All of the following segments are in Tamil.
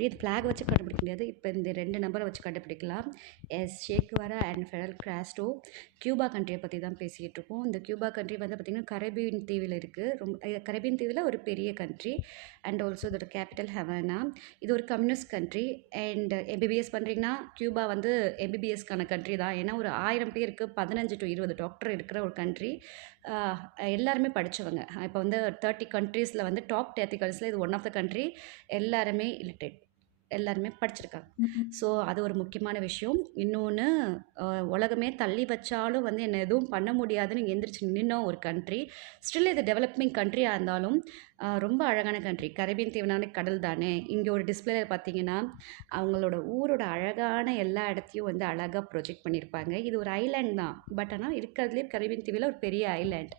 கண்ட்ரி. இது ஃப்ளாக் வச்சு கண்டுபிடிக்க முடியாது. இப்போ இந்த 2 நம்பரை வச்சு கண்டுபிடிக்கலாம். Che Guevara and Fidel Castro. Cuba கண்ட்ரியை பற்றி தான் பேசிக்கிட்டு இருக்கோம். இந்த கியூபா கண்ட்ரி வந்து பார்த்திங்கன்னா கரீபியன் தீவில் இருக்குது. கரீபியன் தீவில் ஒரு பெரிய கண்ட்ரி. அண்ட் ஆல்சோ இதோட கேபிட்டல் ஹவானா. இது ஒரு கம்யூனிஸ்ட் கண்ட்ரி. அண்ட் எம்பிபிஎஸ் பண்ணுறீங்கன்னா கியூபா வந்து எம்பிபிஎஸ்க்கான கண்ட்ரி தான். ஏன்னா ஒரு 1000 பேருக்கு 15 to 20 டாக்டர் இருக்கிற ஒரு கண்ட்ரி. எல்லாருமே படித்தவங்க. இப்போ வந்து 30 கண்ட்ரீஸில் வந்து டாப் 30 கண்ட்ரீஸில் இது ஒன் ஆஃப் த கண்ட்ரி. எல்லாருமே இலிட்ரேட், எல்லாருமே படிச்சிருக்காங்க. ஸோ அது ஒரு முக்கியமான விஷயம். இன்னொன்று, உலகமே தள்ளி வச்சாலும் வந்து என்ன எதுவும் பண்ண முடியாதுன்னு எந்திரிச்சு நின்ன ஒரு கண்ட்ரி. ஸ்டில் இது டெவலப்பிங் கண்ட்ரியாக இருந்தாலும் ரொம்ப அழகான கண்ட்ரி. கரீபியன் தீவுனாலே கடல் தானே. இங்கே ஒரு டிஸ்பிளே பார்த்தீங்கன்னா அவங்களோட ஊரோட அழகான எல்லா இடத்தையும் வந்து அழகாக ப்ரொஜெக்ட் பண்ணியிருப்பாங்க. இது ஒரு ஐலேண்ட் தான், பட் ஆனால் இருக்கிறதுலே கரீபியன் தீவில் ஒரு பெரிய ஐலேண்ட்.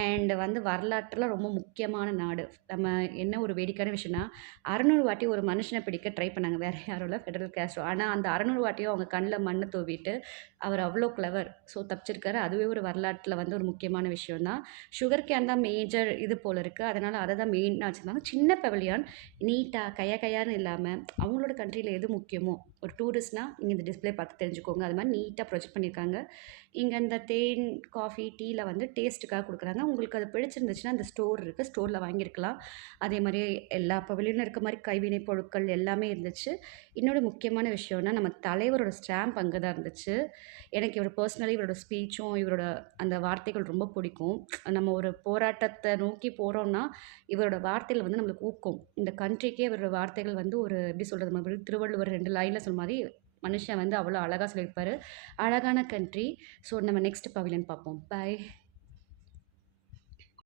அண்ட் வந்து வரலாற்றில் ரொம்ப முக்கியமான நாடு. நம்ம என்ன ஒரு வேடிக்கையான விஷயம்னா 600 வாட்டி ஒரு மனுஷனை பிடிக்க ட்ரை பண்ணாங்க, வேறு யாரும் இல்லை, ஃபெடரல் காஸ்ட்ரோ. ஆனால் அந்த 600 வாட்டியும் அவங்க கண்ணில் மண்ணை தூவிட்டு அவர் அவ்வளோ கிளவர், ஸோ தப்பிச்சிருக்காரு. அதுவே ஒரு வரலாற்றில் வந்து ஒரு முக்கியமான விஷயம் தான். சுகர் கேன் தான் மேஜர் இது போல் இருக்குது, அதனால் அதை தான் மெயினாக வச்சுருந்தாங்க. சின்ன பெவலியான் நீட்டாக கையான்னு இல்லாமல் அவங்களோட கண்ட்ரியில் எது முக்கியமோ, ஒரு டூரிஸ்ட்னால் இங்கே இந்த டிஸ்பிளே பார்த்து தெரிஞ்சுக்கோங்க. அது மாதிரி நீட்டாக ப்ரொஜெக்ட் பண்ணியிருக்காங்க. இங்கே இந்த தேன், காஃபி, டீயில் வந்து டேஸ்ட்டுக்காக கொடுக்குறாங்க. உங்களுக்கு அது பிடிச்சிருந்துச்சுன்னா அந்த ஸ்டோர் இருக்குது, ஸ்டோரில் வாங்கியிருக்கலாம். அதே மாதிரி எல்லா பவலியனும் இருக்க மாதிரி கைவினை பொருட்கள் எல்லாமே இருந்துச்சு. இன்னொரு முக்கியமான விஷயம்னா நம்ம தலைவரோட ஸ்டாம்ப் அங்கே தான் இருந்துச்சு. எனக்கு இவர் பர்சனலி இவரோட ஸ்பீச்சும் இவரோட அந்த வார்த்தைகள் ரொம்ப பிடிக்கும். நம்ம ஒரு போராட்டத்தை நோக்கி போகிறோம்னா இவரோட வார்த்தைகள் வந்து நம்மளுக்கு ஊக்கும். இந்த கண்ட்ரிக்கே இவரோட வார்த்தைகள் வந்து ஒரு எப்படி சொல்கிறது, நம்ம திருவள்ளுவர் 2 லைனில் சொன்ன மாதிரி மனுஷன் வந்து அவ்வளோ அழகாக சொல்லியிருப்பார். அழகான கண்ட்ரி. ஸோ நம்ம நெக்ஸ்ட் பவிலியன் பார்ப்போம். பாய்.